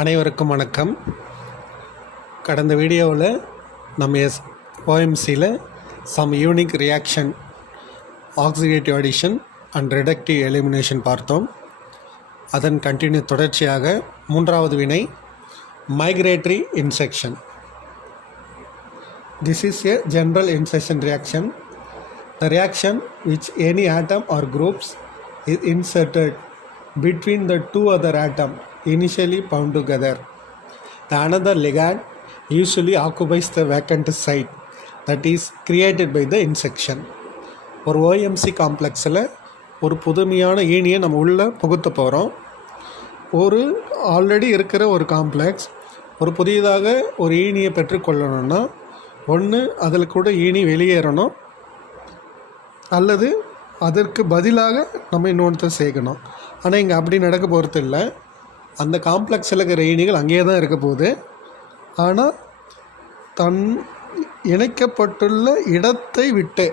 அனைவருக்கும் வணக்கம். கடந்த வீடியோவில் நம்ம ஓஎம்சியில் some unique reaction oxidative addition and reductive elimination பார்த்தோம். அதன் கண்டினியூ தொடர்ச்சியாக மூன்றாவது வினை migratory insertion. This is a general insertion reaction. The reaction which any atom or groups is inserted between the two other atoms initially bound together. The another ligand usually occupies the vacant site that is created by the insection. ஒரு OMC காம்ப்ளெக்ஸில் ஒரு புதுமையான ஈனியை நம்ம உள்ளே புகுத்த போகிறோம். ஒரு already இருக்கிற ஒரு காம்ப்ளெக்ஸ் ஒரு புதியதாக ஒரு ஈனியை பெற்றுக்கொள்ளணும்னா ஒன்று அதில் கூட ஈனி வெளியேறணும், அல்லது அதற்கு பதிலாக நம்ம இன்னொன்று சேர்க்கணும். ஆனால் இங்கே அப்படி நடக்க போகிறது இல்லை. அந்த காம்ப்ளெக்ஸில் இருக்கிற ஈனிகள் அங்கேயே தான் இருக்க போகுது. ஆனால் தன் இணைக்கப்பட்டுள்ள இடத்தை விட்டு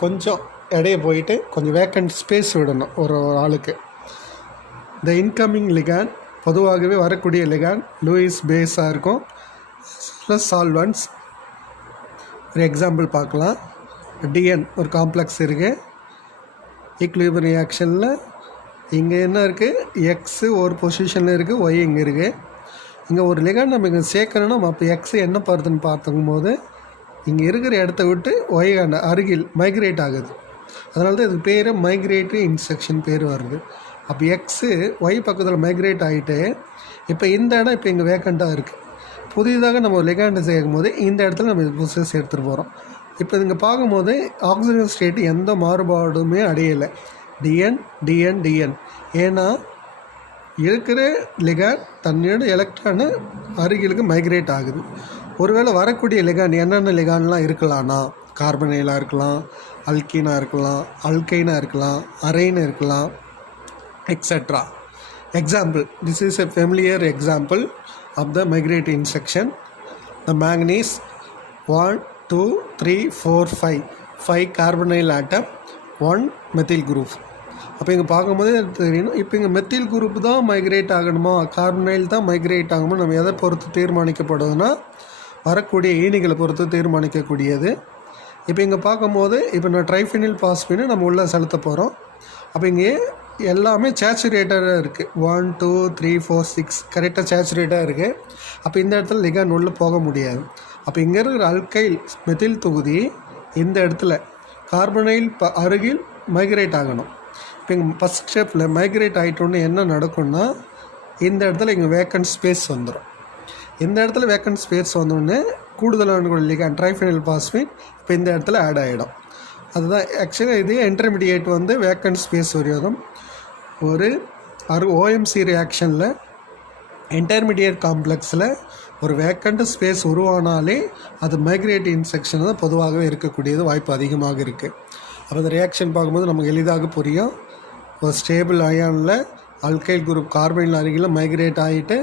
கொஞ்சம் இடையே போயிட்டு கொஞ்சம் வேக்கண்ட் ஸ்பேஸ் விடணும் ஒரு ஆளுக்கு. த இன்கமிங் லிகாண்ட் பொதுவாகவே வரக்கூடிய லிகாண்ட் லூயிஸ் பேஸாக இருக்கும், ப்ளஸ் சால்வன்ட்ஸ். ஒரு எக்ஸாம்பிள் பார்க்கலாம். டிஎன் ஒரு காம்ப்ளெக்ஸ் இருக்குது. ஈக்குலிபிரியம் ரியாக்ஷனில் இங்கே என்ன இருக்குது, எக்ஸு ஒரு பொசிஷனில் இருக்குது, ஒய் இங்கே இருக்குது. இங்கே ஒரு லிகாண்ட் நம்ம இங்கே சேர்க்கணும்னா அப்போ எக்ஸு என்ன படுதுன்னு பார்த்துக்கும்போது இங்கே இருக்கிற இடத்த விட்டு ஒய் அருகில் மைக்ரேட் ஆகுது. அதனால தான் இதுக்கு பேர் மைக்ரேட்டரி இன்செக்ஷன் பேர் வருது. அப்போ எக்ஸு ஒய் பக்கத்தில் மைக்ரேட் ஆகிட்டு இப்போ இந்த இடம் இப்போ இங்கே வேக்கண்ட்டாக இருக்குது. புதிதாக நம்ம ஒரு லிகாண்டை சேர்க்கும் போது இந்த இடத்துல நம்ம புதுசாக சேர்த்துட்டு போகிறோம். இப்போ இங்கே பார்க்கும்போது ஆக்சிஜன் ஸ்டேட் எந்த மாறுபாடுமே அடையலை. டிஎன் டிஎன் டிஎன். ஏன்னா இருக்கிற லிகாண்ட் தன்னோட எலக்ட்ரானு அருகிலுக்கு மைக்ரேட் ஆகுது. ஒருவேளை வரக்கூடிய லிகாண்ட் என்னென்ன லிகாண்ட்லாம் இருக்கலாம்னா கார்பனைலாக இருக்கலாம், அல்கீனாக இருக்கலாம், அல்கைனாக இருக்கலாம், அரைனா இருக்கலாம், etcetera. Example, this is a familiar example of the migratory insection. The manganese 1 2 3 4 5 carbonyl atom, 1 methyl group. அப்போ இங்கே பார்க்கும்போது தெரியணும். இப்போ இங்கே மெத்தில் குரூப் தான் மைக்ரேட் ஆகணுமா, கார்பனைல் தான் மைக்ரேட் ஆகணுமா, நம்ம எதை பொறுத்து தீர்மானிக்கப்படுதுன்னா வரக்கூடிய ஈனிகளை பொறுத்து தீர்மானிக்கக்கூடியது. இப்போ இங்கே பார்க்கும்போது இப்போ நான் ட்ரைஃபினில் பாஸ்பின்னு நம்ம உள்ளே செலுத்த போகிறோம். அப்போ இங்கே எல்லாமே சேச்சுரேட்டடாக இருக்குது. 1 2 3 4 6 கரெக்டாக சேச்சுரேட்டாக இருக்குது. அப்போ இந்த இடத்துல லிகாண்ட் உள்ளே போக முடியாது. அப்போ இங்கே இருக்கிற அல்கைல் மெத்தில் தொகுதி இந்த இடத்துல கார்பனைல் அருகில் மைக்ரேட் ஆகணும். இப்போ இங்கே ஃபஸ்ட் ஸ்டெப்பில் மைக்ரேட் ஆகிட்டோன்னு என்ன நடக்கும்னா இந்த இடத்துல இங்கே வேக்கண்ட் ஸ்பேஸ் வந்துடும். இந்த இடத்துல வேக்கண்ட் ஸ்பேஸ் வந்தோடனே கூடுதலான லிகாண்ட் ட்ரைஃபினில் பாஸ்பின் இப்போ இந்த இடத்துல ஆட் ஆகிடும். அதுதான் ஆக்சுவலாக இது இன்டர்மீடியேட் வேக்கண்ட் ஸ்பேஸ் வரையும். ஒரு ஓஎம்சி ரியாக்ஷனில் இன்டர்மீடியேட் காம்ப்ளெக்ஸில் ஒரு வேக்கண்ட் ஸ்பேஸ் உருவானாலே அது மைக்ரேட்டிவ் இன்செக்ஷன் தான் பொதுவாகவே இருக்கக்கூடியது வாய்ப்பு அதிகமாக இருக்குது. அப்போ இந்த ரியாக்ஷன் பார்க்கும்போது நமக்கு எளிதாக புரியும். ஒரு ஸ்டேபிள் அயானில் அல்கைல் குரூப் கார்பனில் அருகில் மைக்ரேட் ஆகிட்டு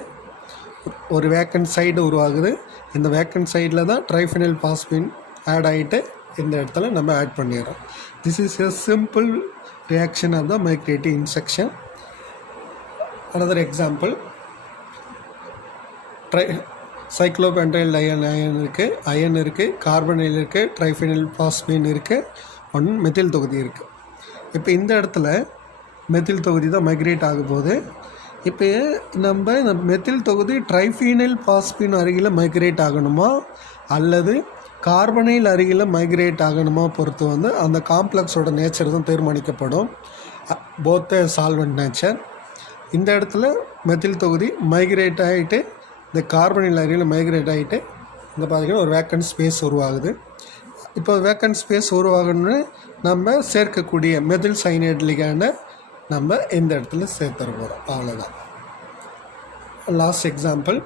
ஒரு வேக்கண்ட் சைடு உருவாகுது. இந்த வேக்கண்ட் சைடில் தான் ட்ரைஃபினில் பாஸ்பின் ஆட் ஆகிட்டு இந்த இடத்துல நம்ம ஆட் பண்ணிடுறோம். This is a simple reaction of the migrative insertion. another example, cyclopentyl iron இருக்குது, அயன் இருக்குது, கார்பனைல் இருக்குது, ட்ரைஃபினில் பாஸ்பின் இருக்குது, 1 மெத்தில் தொகுதி இருக்குது. இப்போ இந்த இடத்துல மெத்தில் தொகுதி தான் மைக்ரேட் ஆகும்போது இப்போ நம்ம இந்த மெத்தில் தொகுதி ட்ரைஃபினில் பாஸ்பின் அருகில் மைக்ரேட் ஆகணுமா அல்லது கார்பனைல் அருகில் மைக்ரேட் ஆகணுமா பொறுத்து அந்த காம்ப்ளெக்ஸோட நேச்சர் தான் தீர்மானிக்கப்படும். Both solvent nature. இந்த இடத்துல மெத்தில் தொகுதி மைக்ரேட் ஆகிட்டு இந்த கார்பனைல் அருகில் மைக்ரேட் ஆகிட்டு இங்கே பார்த்திங்கன்னா ஒரு வேக்கண்ட் ஸ்பேஸ் உருவாகுது. இப்போ வேக்கண்ட் ஸ்பேஸ் உருவாகணுன்னு நம்ம சேர்க்கக்கூடிய மெத்தில் சைனைட் லிகாண்டை நம்ம இந்த இடத்துல சேர்த்துற போகிறோம். அவ்வளோதான். லாஸ்ட் எக்ஸாம்பிள்,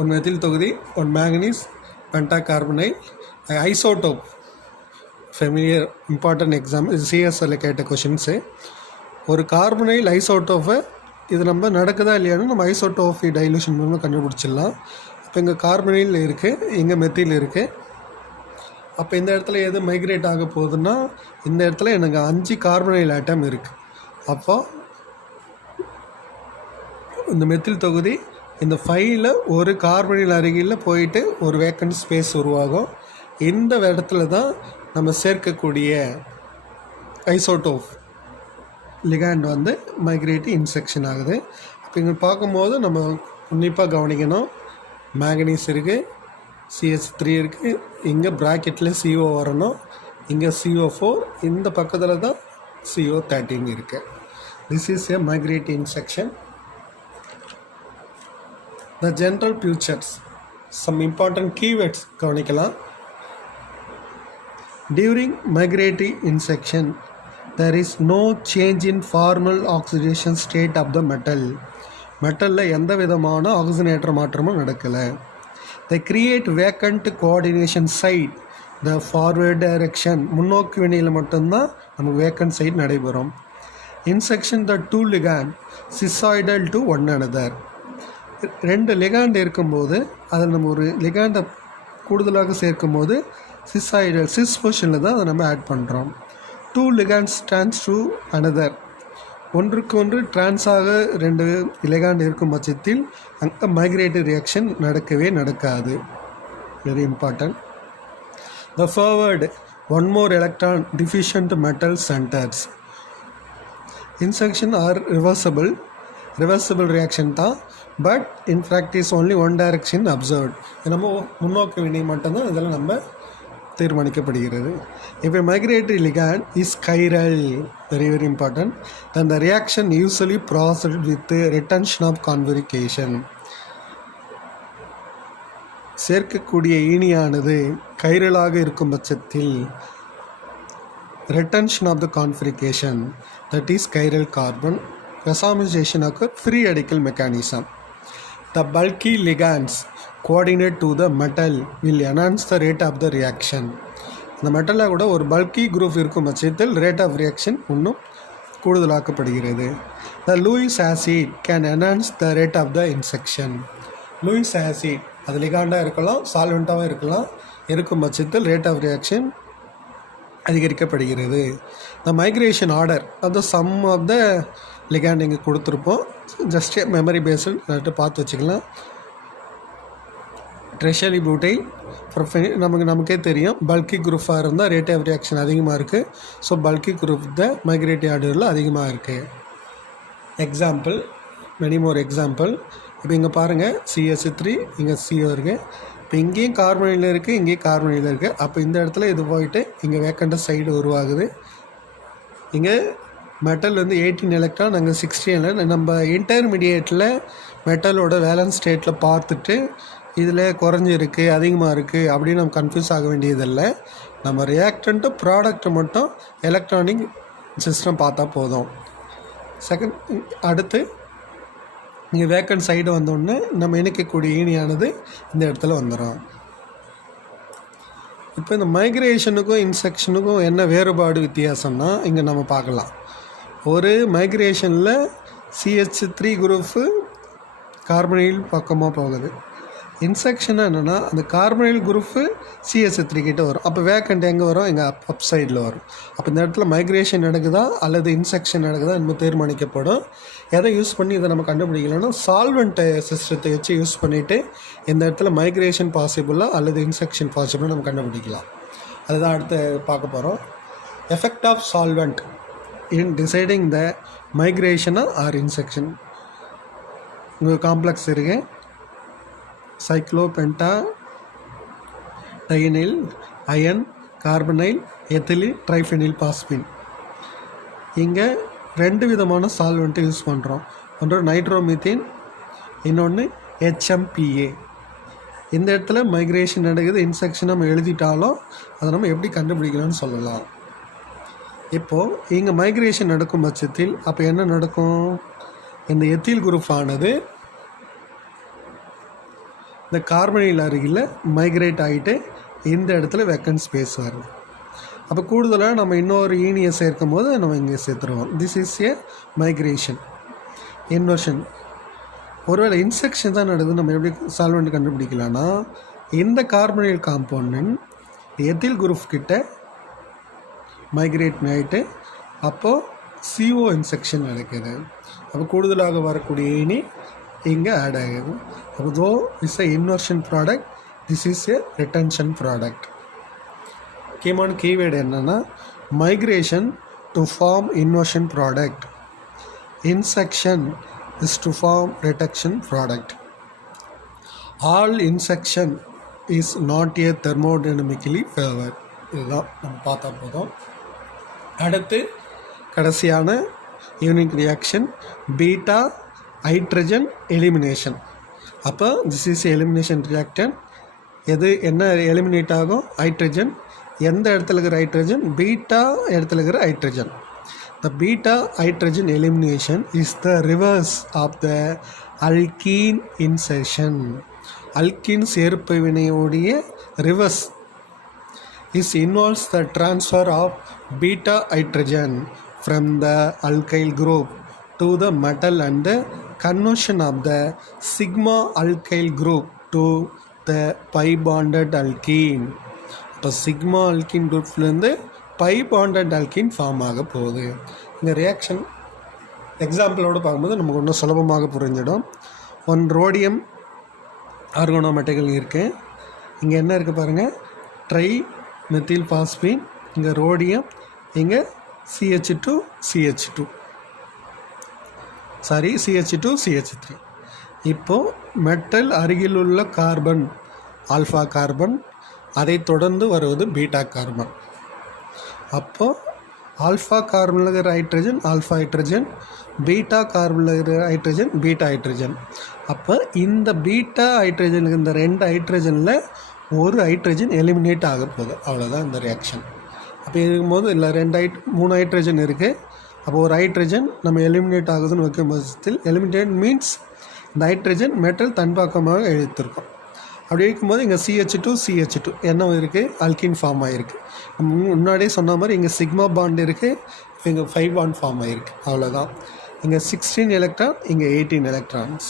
1 மெத்தில் தொகுதி, 1 manganese pentacarbonyl isotope. Familiar important example, இது சிஎஸ்எல்ல கேட்ட கொஷின்ஸு. ஒரு கார்பனைல் ஐசோடோப்பை இது நம்ம நடக்குதா இல்லையானு நம்ம ஐசோடோஃபி டைலூஷன் மூலமாக கண்டுபிடிச்சிடலாம். இப்போ இங்கே கார்பனைல் இருக்குது, இங்கே மெத்தில் இருக்குது. அப்போ இந்த இடத்துல எது மைக்ரேட் ஆக போகுதுன்னா இந்த இடத்துல எனக்கு 5 கார்பனைல் ஆட்டம் இருக்குது. அப்போ இந்த மெத்தில் தொகுதி இந்த 5ல் ஒரு கார்பனில் அருகில் போயிட்டு ஒரு வேக்கன்ட் ஸ்பேஸ் உருவாகும். இந்த இடத்துல தான் நம்ம சேர்க்கக்கூடிய ஐசோடோப் லிகாண்ட் வந்து மைக்ரேட் இன்செக்ஷன் ஆகுது. அப்போ இங்கே பார்க்கும்போது நம்ம உன்னிப்பாக கவனிக்கணும். மேங்கனீஸ் இருக்குது, CH3 இருக்குது, இங்கே ப்ராக்கெட்டில் CO வரணும், இங்கே CO4, இந்த பக்கத்தில் தான் CO13 இருக்குது. This is a migrate insertion. The general features, some important keywords கவனிக்கலாம். During migratory insection, there is no change in formal oxidation state of the metal. மெட்டலில் எந்த விதமான ஆக்சிஜனேற்ற மாற்றமும் நடக்கலை. They create vacant coordination site. The forward direction, முன்னோக்கு வினையில் மட்டும்தான் நமக்கு vacant side நடைபெறும். Insection the two ligand cissoidal to one another. 2 ligand இருக்கும்போது அதில் நம்ம ஒரு லிகாண்டை கூடுதலாக சேர்க்கும்போது சிஸ்ஸாய்டல் பொசிஷனில் தான் அதை நம்ம ஆட் பண்ணுறோம். 2 ligands trans to another, ஒன்றுக்கு ஒன்று டிரான்ஸாக 2 லிகாண்ட் இருக்கும் பட்சத்தில் அங்கே மைக்ரேட்டரி ரியாக்ஷன் நடக்கவே நடக்காது. Very important. The forward one more electron deficient metal centers. Insection are reversible reaction தான். But in practice only one direction observed. நம்ம முன்னோக்கு வினை மட்டும்தான் இதில் நம்ம தீர்மானிக்கப்படுகிறது. இப்போ migratory ligand is chiral, very very important. Then the reaction usually processed with retention of configuration. சேர்க்கக்கூடிய ஈனியானது கைரலாக இருக்கும் பட்சத்தில் retention of the configuration, that is chiral carbon, racemization occur free radical mechanism. The bulky ligands coordinate to the metal will enhance the rate of the reaction. இந்த மெட்டலில் கூட ஒரு பல்கி group இருக்கும் பட்சத்தில் rate of reaction இன்னும் கூடுதலாக்கப்படுகிறது. The Lewis acid can enhance the rate of the insection. Lewis acid அது லிகாண்டாக இருக்கலாம், சால்வெண்ட்டாகவும் இருக்கலாம், இருக்கும் பட்சத்தில் ரேட் ஆஃப் ரியாக்ஷன் அதிகரிக்கப்படுகிறது. த மைக்ரேஷன் ஆர்டர் அந்த சம் ஆஃப் த லிகாண்ட் இங்கே கொடுத்துருப்போம். ஜஸ்ட் மெமரி பேஸ்டு பார்த்து வச்சுக்கலாம். ட்ரெஷரி பியூட்டைல் நமக்கே தெரியும், பல்கி குரூப்பாக இருந்தால் ரேட் ஆஃப் ரியாக்ஷன் அதிகமாக இருக்குது. ஸோ பல்கி குரூப் த மைக்ரேட்டரி ஆர்டரில் அதிகமாக இருக்குது. Example, many more example. இப்போ இங்கே பாருங்கள், CH3 இங்கே CO இருக்குது. இப்போ இங்கேயும் கார்பனில் இருக்குது, இங்கேயும் கார்பனில் இருக்குது. அப்போ இந்த இடத்துல இது போயிட்டு இங்கே வேக்கண்ட சைடு உருவாகுது. இங்கே மெட்டல் வந்து 18 எலக்ட்ரான், அங்கே 16. நம்ம இன்டர்மீடியேட்டில் மெட்டலோட வேலன்ஸ் ஸ்டேட்டில் பார்த்துட்டு இதில் குறைஞ்சிருக்கு அதிகமாக இருக்குது அப்படின்னு நம்ம கன்ஃபியூஸ் ஆக வேண்டியதில்லை. நம்ம ரியாக்டண்ட்டு ப்ராடக்ட் மட்டும் எலக்ட்ரானிக் சிஸ்டம் பார்த்தா போதும். செகண்ட், அடுத்து இங்கே வேக்கண்ட் சைடு வந்தோடனே நம்ம இணைக்கக்கூடிய ஈனியானது இந்த இடத்துல வந்துடும். இப்போ இந்த மைக்ரேஷனுக்கும் இன்செக்ஷனுக்கும் என்ன வேறுபாடு வித்தியாசம்னா இங்கே நம்ம பார்க்கலாம். ஒரு மைக்ரேஷனில் CH3 குரூப்பு கார்பனைல் பக்கமாக போகுது. இன்செக்ஷன் என்னென்னா அந்த கார்பனைல் குரூப்பு CH3 கிட்ட வரும். அப்போ வேக்கண்ட் எங்கே வரும்? எங்கள் அப் சைடில் வரும். அப்போ இந்த இடத்துல மைக்ரேஷன் நடக்குதா அல்லது இன்செக்ஷன் நடக்குதா என்பது தீர்மானிக்கப்படும். எதை யூஸ் பண்ணி இதை நம்ம கண்டுபிடிக்கலாம்னா சால்வெண்ட் சிஸ்டத்தை வச்சு யூஸ் பண்ணிவிட்டு இந்த இடத்துல மைக்ரேஷன் பாசிபிளாக அல்லது இன்செக்ஷன் பாசிபிளாக நம்ம கண்டுபிடிக்கலாம். அதுதான் அடுத்து பார்க்க போகிறோம். Effect of solvent in deciding the மைக்ரேஷனா ஆர் இன்செக்ஷன். உங்களுக்கு காம்ப்ளெக்ஸ் இருக்குது. Cyclopentadienyl, iron, carbonyl, ethylene, triphenyl phosphine. இங்கே 2 விதமான சால்வெண்ட்டை யூஸ் பண்ணுறோம். ஒன்று நைட்ரோமீத்தேன், இன்னொன்று HMPA. இந்த இடத்துல மைக்ரேஷன் நடக்குது, இன்செக்ஷன் நம்ம எழுதிட்டாலும் அதை நம்ம எப்படி கண்டுபிடிக்கலாம்னு சொல்லலாம். இப்போது இங்கே மைக்ரேஷன் நடக்கும் பட்சத்தில் அப்போ என்ன நடக்கும்? இந்த எத்தில் குரூப் ஆனது இந்த கார்பனைல் அருகில் மைக்ரேட் ஆகிட்டு இந்த இடத்துல வேக்கன்ட் ஸ்பேஸ் வருது. அப்போ கூடுதலாக நம்ம இன்னொரு ஈனியை சேர்க்கும் போது நம்ம இங்கே சேர்த்துருவோம். This is a migration. Inversion, ஒருவேளை இன்செக்ஷன் தான் நடக்குது, நம்ம எப்படி சால்வெண்ட் கண்டுபிடிக்கலாம்னா இந்த கார்பனைல் காம்பவுண்ட் எத்தில் குரூப் கிட்ட மைக்ரேட் ஆகிட்டு அப்போது CO இன்செக்ஷன் நடக்குது. அப்போ கூடுதலாக வரக்கூடிய ஈனி இங்கே ஆட் ஆகுது. அப்போ is a inversion product, this is a retention product. முக்கியமான கீவேர்டு என்னென்னா migration to form inversion product, insection is to form reduction product. All insection is not a thermodynamically favored. இதுதான் நம்ம பார்த்தா போதும். அடுத்து கடைசியான unique reaction beta hydrogen elimination. அப்போ this is elimination reaction. எது என்ன எலிமினேட் ஆகும்? ஹைட்ரஜன். எந்த இடத்துல இருக்கிற ஹைட்ரஜன்? பீட்டா இடத்துல இருக்கிற hydrogen. The beta hydrogen elimination is the reverse of the alkene insertion. Alkene சேர்ப்பு வினையுடைய reverse is involves the transfer of beta hydrogen from the alkyl group to the metal and the conversion of the sigma alkyl group to the pi bonded alkene. இப்போ sigma alkene குரூப்லேருந்து pi bonded alkene form ஆக போகுது. இந்த reaction எக்ஸாம்பிளோடு பார்க்கும்போது நமக்கு இன்னும் சுலபமாக புரிஞ்சிடும். 1 ரோடியம் ஆர்கோனோமெட்டிக்கல் இருக்குது. இங்கே என்ன இருக்குது பாருங்கள், ட்ரை மெத்தில் பாஸ்பீன், இங்கே ரோடியம், இங்கே CH2 CH3. இப்போது மெட்டல் அருகில் உள்ள கார்பன் ஆல்ஃபா கார்பன், அதை தொடர்ந்து வருவது பீட்டா கார்பன். அப்போது ஆல்ஃபா கார்பனில் இருக்கிற ஹைட்ரஜன் ஆல்ஃபா ஹைட்ரஜன், பீட்டா கார்பனில் இருக்கிற ஹைட்ரஜன் பீட்டா ஹைட்ரஜன். அப்போ இந்த பீட்டா ஹைட்ரஜனுக்கு இந்த 2 ஹைட்ரஜனில் ஒரு ஹைட்ரஜன் எலிமினேட் ஆக போகுது. அவ்வளோதான் இந்த ரியாக்ஷன். அப்போ இருக்கும்போது இல்லை 3 ஹைட்ரஜன் இருக்குது. அப்போ ஒரு ஹைட்ரஜன் நம்ம எலிமினேட் ஆகுதுன்னு வைக்கும் பட்சத்தில் எலிமினேட் மீன்ஸ் இந்த ஹைட்ரஜன் மெட்டல் தன்பாக்கமாக எழுத்திருக்கோம். அப்படி இருக்கும்போது இங்கே CH2 என்ன இருக்குது? அல்கின் ஃபார்ம் ஆகிருக்கு. முன்னாடியே சொன்ன மாதிரி இங்கே சிக்மா பாண்ட் இருக்குது, இங்கே 5 பாண்ட் ஃபார்ம் ஆகிருக்கு. அவ்வளோதான். இங்கே 16 எலக்ட்ரான், இங்கே 18 எலக்ட்ரான்ஸ்.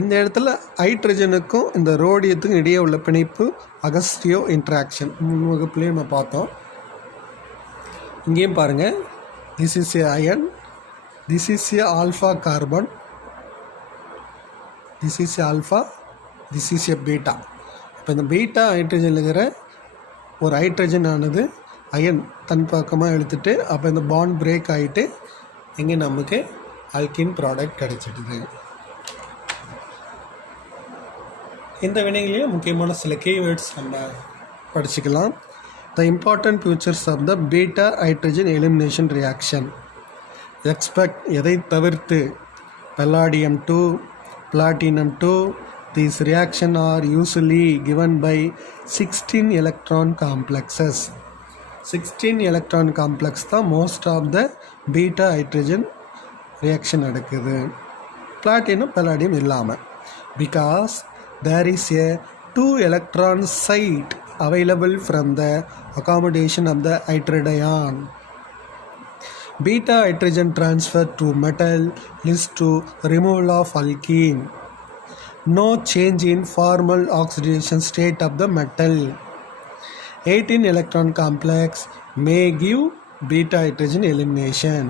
இந்த இடத்துல ஹைட்ரஜனுக்கும் இந்த ரோடியத்துக்கும் இடையே உள்ள பிணைப்பு அகஸ்டியோ இன்ட்ராக்ஷன் வகுப்புலேயே நம்ம பார்த்தோம். இங்கேயும் பாருங்கள், this is a ion, this is a alpha carbon, this is a alpha, this is a beta. இப்போ இந்த பீட்டா ஹைட்ரஜன் இருக்கிற ஒரு ஹைட்ரஜன் ஆனது அயன் தன் பக்கமாக எடுத்துகிட்டு அப்போ இந்த பாண்ட் பிரேக் ஆகிட்டு இங்கே நமக்கு அல்கின் ப்ராடக்ட் கிடைச்சிடுது. இந்த வினைகளையும் முக்கியமான சில கீவேர்ட்ஸ் நம்ம படிச்சுக்கலாம். The important features of the beta hydrogen elimination reaction. Expect எதை தவிர்த்து palladium 2, platinum 2. These reactions are usually given by 16 electron complexes. 16 electron complex தான் most of the beta hydrogen reaction நடக்குது. platinum palladium இல்லாமல், because there is a 2 electron site available from the accommodation of the hydrogen. Beta hydrogen transfer to metal leads to removal of alkene. No change in formal oxidation state of the metal. 18 electron complex may give beta hydrogen elimination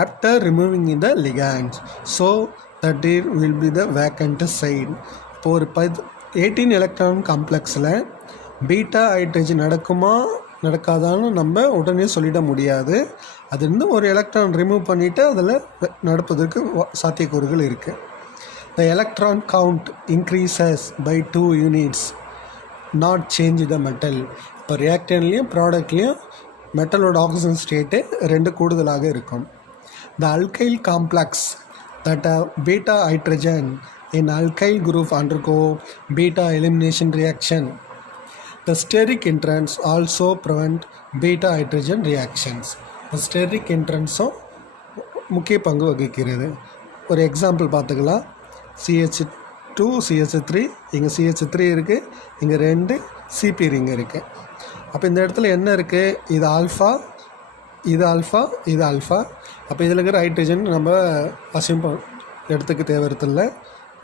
after removing the ligands, so that it will be the vacant side. இப்போ ஒரு 18 electron காம்ப்ளெக்ஸில் beta hydrogen நடக்குமா நடக்காதான்னு நம்ம உடனே சொல்லிட முடியாது. அது இருந்து ஒரு எலக்ட்ரான் ரிமூவ் பண்ணிவிட்டு அதில் நடப்பதற்கு சாத்தியக்கூறுகள் இருக்குது. The electron count increases by 2 units, not change the metal. இப்போ ரியாக்டன்லேயும் ப்ராடக்ட்லேயும் மெட்டலோட ஆக்சிஜன் ஸ்டேட்டு 2 கூடுதலாக இருக்கும். The alkyl complex that have beta hydrogen in alkyl group undergo beta elimination reaction. The steric entrance also prevent beta hydrogen reactions. The steric entrance-ம் முக்கிய பங்கு வகிக்கிறது. ஒரு example பார்த்துக்கலாம். CH2 CH3, இங்கே CH3 இருக்குது, இங்கே 2 CP ரிங் இருக்குது. அப்போ இந்த இடத்துல என்ன இருக்குது? இது ஆல்ஃபா, இது ஆல்ஃபா, இது ஆல்ஃபா. அப்போ இதில் இருக்கிற ஹைட்ரஜன் நம்ம அசியம் எடுத்துக்க தேவையில்லை.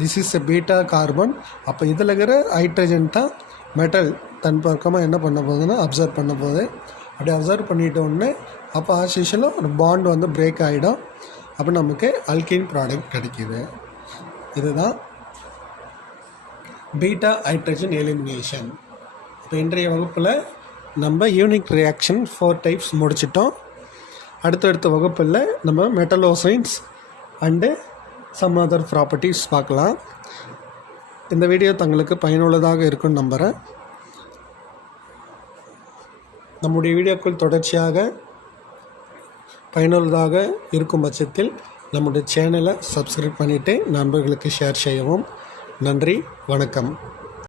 This is a beta carbon. அப்போ இதில் இருக்கிற ஹைட்ரஜன் தான் மெட்டல் தன் பக்கமாக என்ன பண்ண போகுதுன்னா அப்சர்வ் பண்ண போகுது. அப்படி அப்சர்வ் பண்ணிட்டோடனே அப்போ ஆசிஷில் ஒரு பாண்ட் பிரேக் ஆகிடும். அப்போ நமக்கு அல்கின் ப்ராடக்ட் கிடைக்கிது. இதுதான் பீட்டா ஹைட்ரஜன் எலிமினேஷன். இப்போ இன்றைய வகுப்பில் நம்ம யூனிக் ரியாக்ஷன் 4 டைப்ஸ் முடிச்சிட்டோம். அடுத்தடுத்த வகுப்பில் நம்ம மெட்டலோசைன்ஸ் அண்டு சம் அதர் ப்ராப்பர்ட்டிஸ் பார்க்கலாம். இந்த வீடியோ தங்களுக்கு பயனுள்ளதாக இருக்குன்னு நம்புகிறேன். நம்முடைய வீடியோக்கள் தொடர்ச்சியாக பயனுள்ளதாக இருக்கும் பட்சத்தில் நம்முடைய சேனலை சப்ஸ்கிரைப் பண்ணிவிட்டு நண்பர்களுக்கு ஷேர் செய்யவும். நன்றி, வணக்கம்.